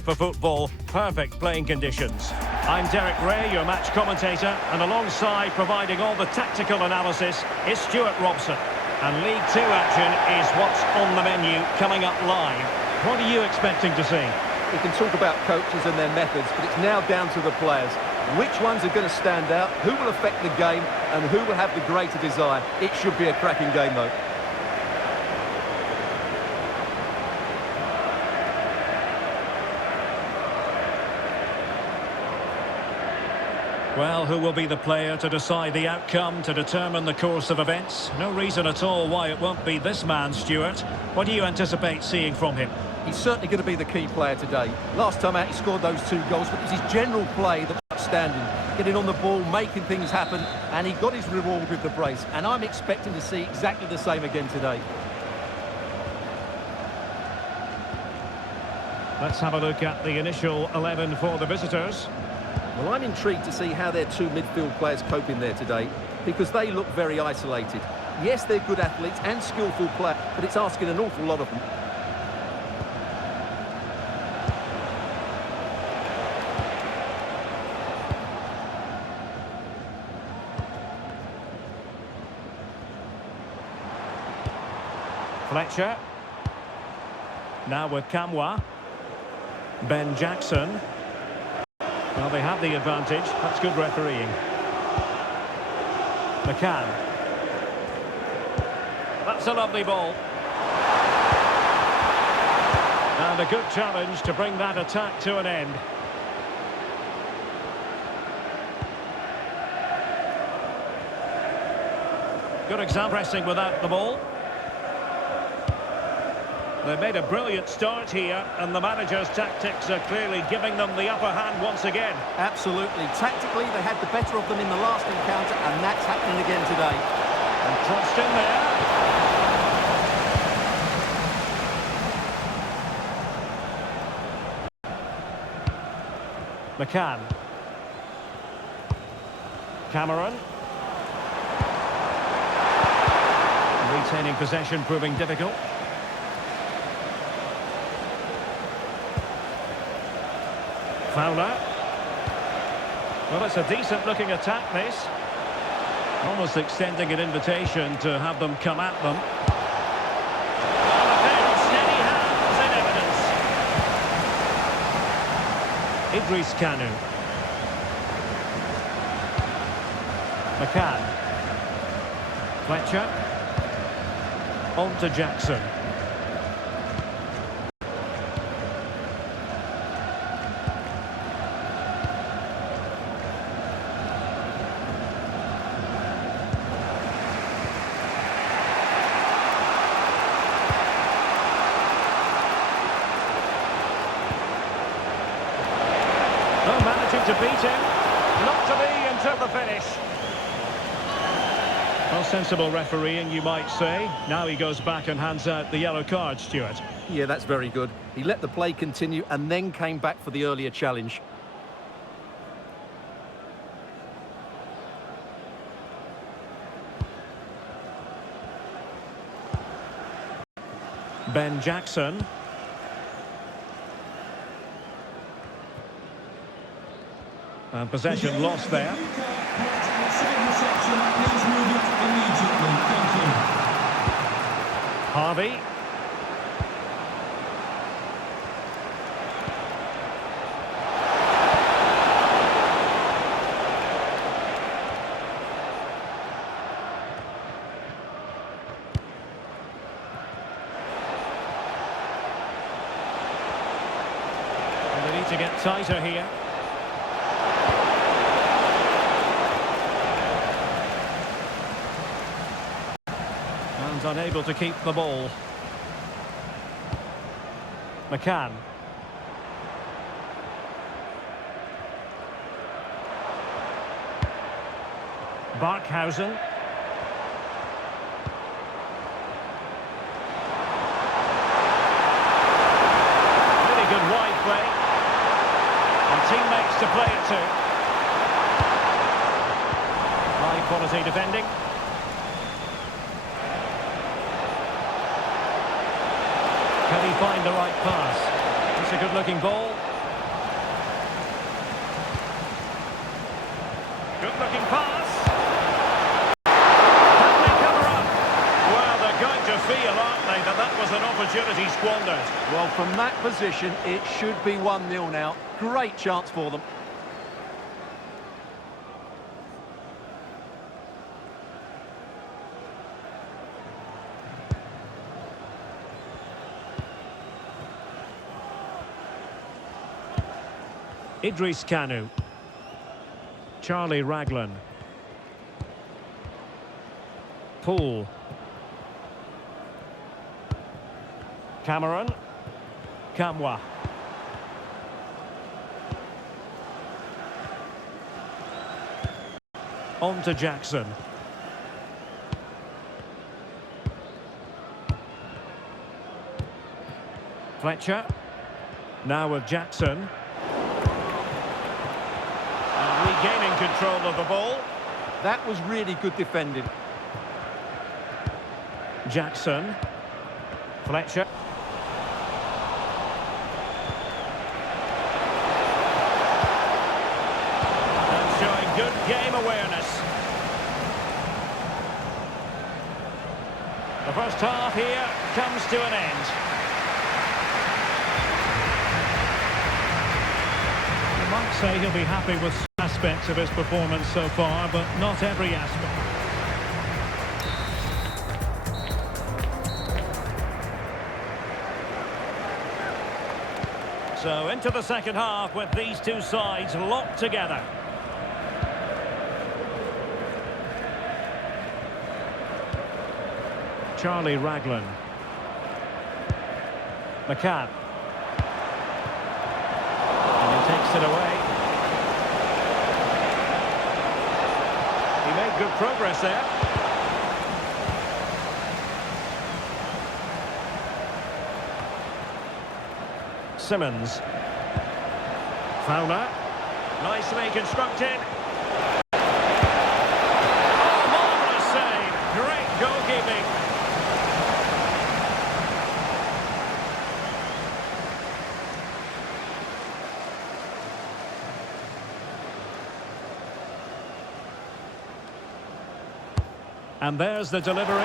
For football, perfect playing conditions. I'm Derek Ray, your match commentator, and alongside providing all the tactical analysis is Stuart Robson. And League Two action is what's on the menu coming up live. What are you expecting to see? We can talk about coaches and their methods, but it's now down to the players. Which ones are going to stand out, who will affect the game, and who will have the greater desire. It should be a cracking game, though. Well, who will be the player to decide the outcome, to determine the course of events? No reason at all why it won't be this man, Stuart. What do you anticipate seeing from him? He's certainly going to be the key player today. Last time out he scored those 2 goals, but it was his general play that was outstanding. Getting on the ball, making things happen, and he got his reward with the brace. And I'm expecting to see exactly the same again today. Let's have a look at the initial 11 for the visitors. Well, I'm intrigued to see how their 2 midfield players cope in there today, because they look very isolated. Yes, they're good athletes and skillful players, but it's asking an awful lot of them. Fletcher. Now with Kamwa. Ben Jackson. Well, they have the advantage. That's good refereeing. McCann. That's a lovely ball. And a good challenge to bring that attack to an end. Good example pressing without the ball. They've made a brilliant start here, and the manager's tactics are clearly giving them the upper hand once again. Absolutely. Tactically, they had the better of them in the last encounter, and that's happening again today. And crossed in there. McCann. Cameron. Retaining possession proving difficult. Fowler. Well, it's a decent-looking attack, this. Almost extending an invitation to have them come at them. And a pair of steady hands in evidence. Idris Kanu. McCann. Fletcher. On to Jackson. To beat him, not to be until the finish. Well, sensible refereeing, you might say. Now he goes back and hands out the yellow card, Stuart. Yeah, that's very good. He let the play continue and then came back for the earlier challenge. Ben Jackson. And possession lost there. Harvey. And they need to get tighter here. Unable to keep the ball. McCann. Barkhausen. Really good wide play. And teammates to play it to. High quality defending. Can he find the right pass? It's a good-looking ball. was an opportunity squandered. Well, from that position, it should be 1-0 now. Great chance for them. Idris Kanu. Charlie Raglan. Poole. Cameron. Kamwa. On to Jackson. Fletcher. Now with Jackson. And regaining control of the ball. That was really good defending. Jackson. Fletcher. And showing good game awareness. The first half here comes to an end. You might say he'll be happy with some aspects of his performance so far, but not every aspect. So into the second half with these two sides locked together. Charlie Raglan. McCann. And he takes it away. He made good progress there. Simmons. Fowler. Nicely constructed. Oh, marvellous save. Great goalkeeping. And there's the delivery.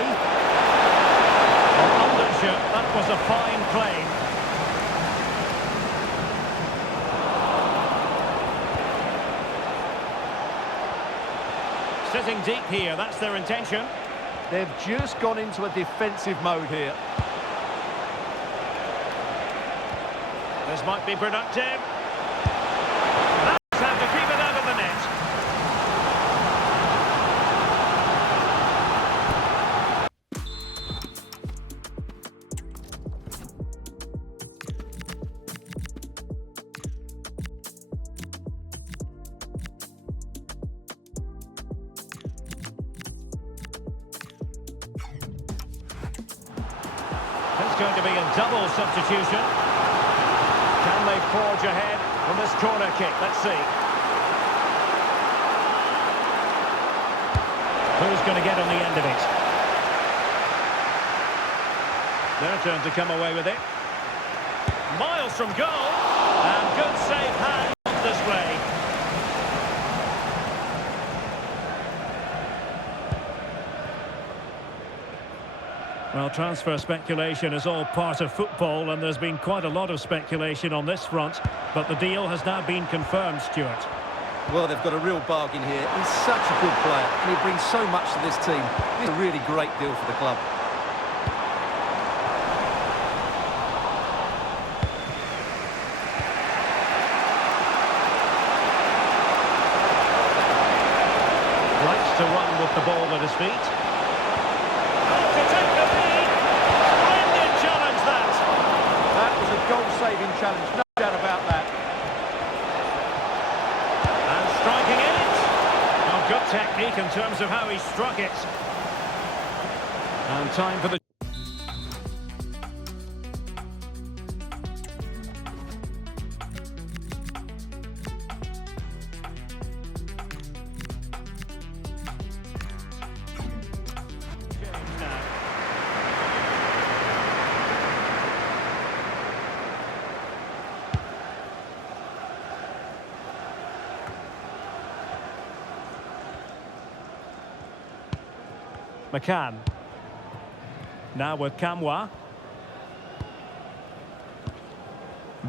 Oldham, that was a fine play. Sitting deep here, that's their intention. They've just gone into a defensive mode here. This might be productive. That's how to keep it out of the net. It's going to be a double substitution. Can they forge ahead from this corner kick? Let's see. Who's going to get on the end of it? Their turn to come away with it. Miles from goal. And good save hand on display. Well, transfer speculation is all part of football, and there's been quite a lot of speculation on this front, but the deal has now been confirmed, Stuart. Well, they've got a real bargain here. He's such a good player, and he brings so much to this team. It's a really great deal for the club. Likes to run with the ball at his feet. To take the lead. Splendid challenge, that. That was a goal-saving challenge, no doubt about that. And striking it. Oh, good technique in terms of how he struck it. And time for the... McCann. Now with Kamwa.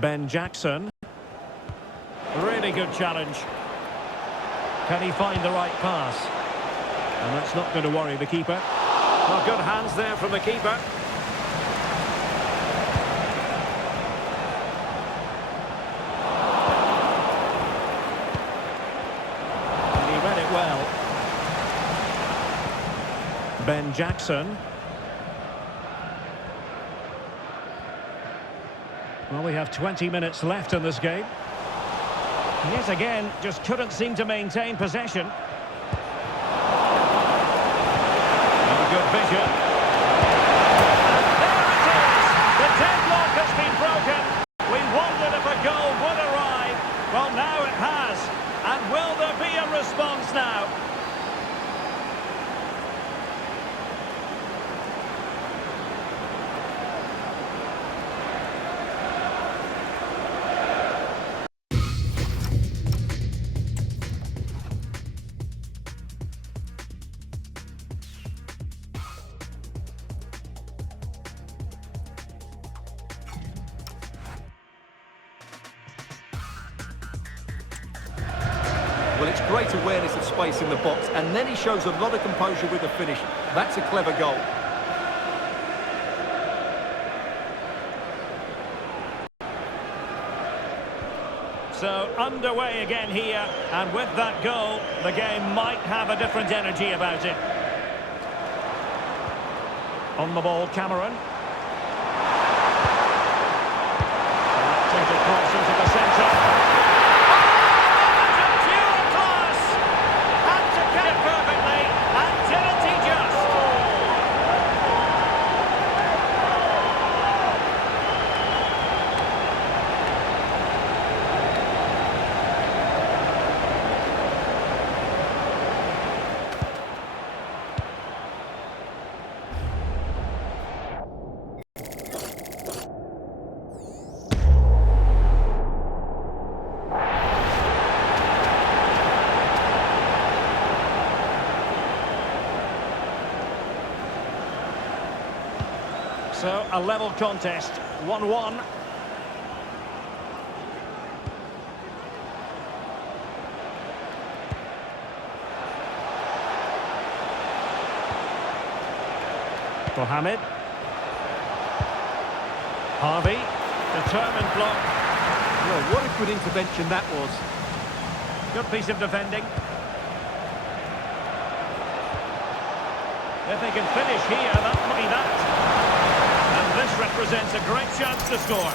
Ben Jackson. Really good challenge. Can he find the right pass? And that's not going to worry the keeper. Well, good hands there from the keeper. And he read it well. Ben Jackson. Well, we have 20 minutes left in this game. Yet again, just couldn't seem to maintain possession. Oh, good vision. And there it is! The deadlock has been broken. We wondered if a goal would arrive. Well, now it has. And will there be a response now? Well, it's great awareness of space in the box, and then he shows a lot of composure with the finish. That's a clever goal. So, underway again here, and with that goal, the game might have a different energy about it. On the ball, Cameron. Selected to cross into the centre. So, a level contest, 1-1. Mohamed. Harvey, determined block. Well, what a good intervention that was. Good piece of defending. If they can finish here, that might be that. And this represents a great chance to score.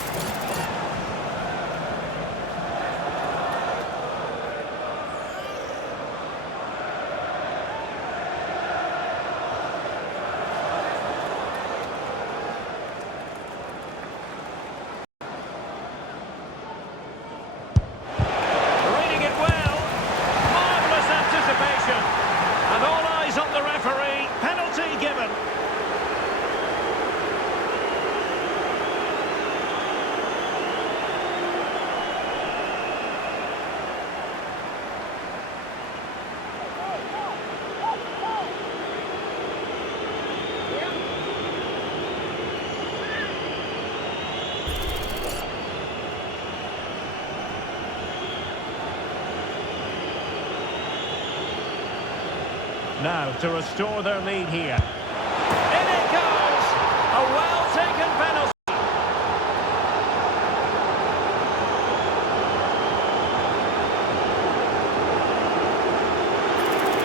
Now, to restore their lead here. In it goes! A well-taken penalty.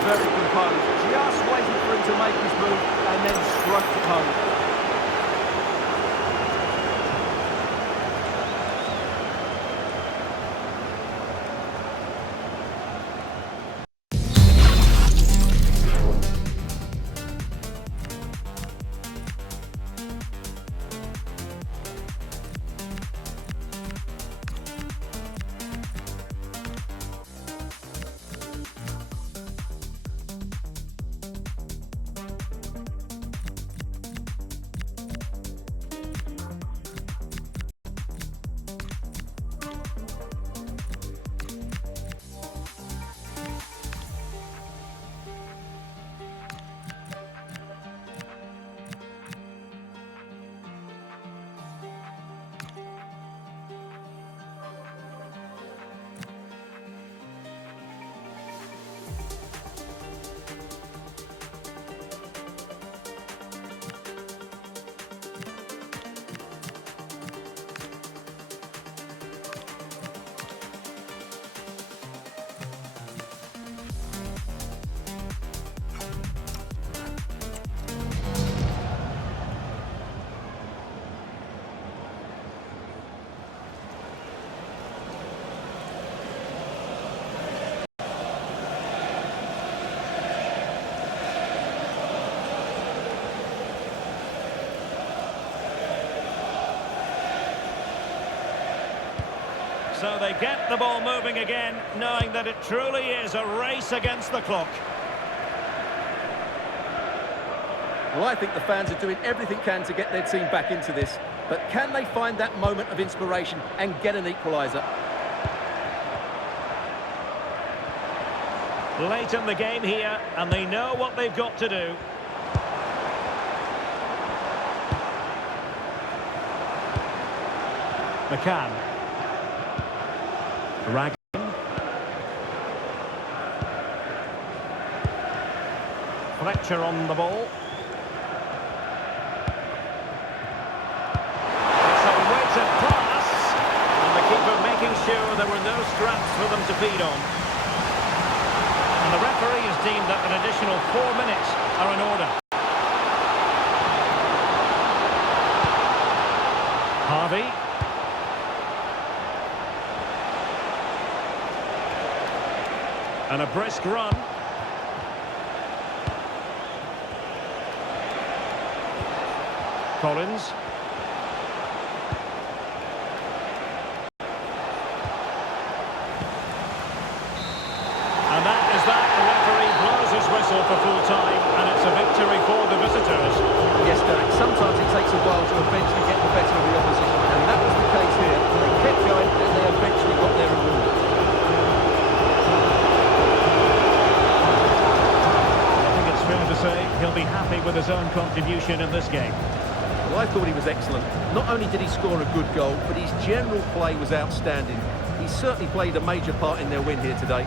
Very composed, just waiting for him to make his move and then stroked it home. So they get the ball moving again, knowing that it truly is a race against the clock. Well, I think the fans are doing everything can to get their team back into this. But can they find that moment of inspiration and get an equaliser? Late in the game here, and they know what they've got to do. McCann. Rag. Fletcher on the ball. It's a weighted pass. And the keeper making sure there were no scraps for them to feed on. And the referee has deemed that an additional 4 minutes are in order. Harvey. And a brisk run. Collins. And that is that. The referee blows his whistle for full time, and it's a victory for the visitors. Yes, Derek, sometimes it takes a while to eventually get the better of the opposition, and that was the case here. They kept going, and they eventually got their reward. I think it's fair to say he'll be happy with his own contribution in this game. Well, I thought he was excellent. Not only did he score a good goal, but his general play was outstanding. He certainly played a major part in their win here today.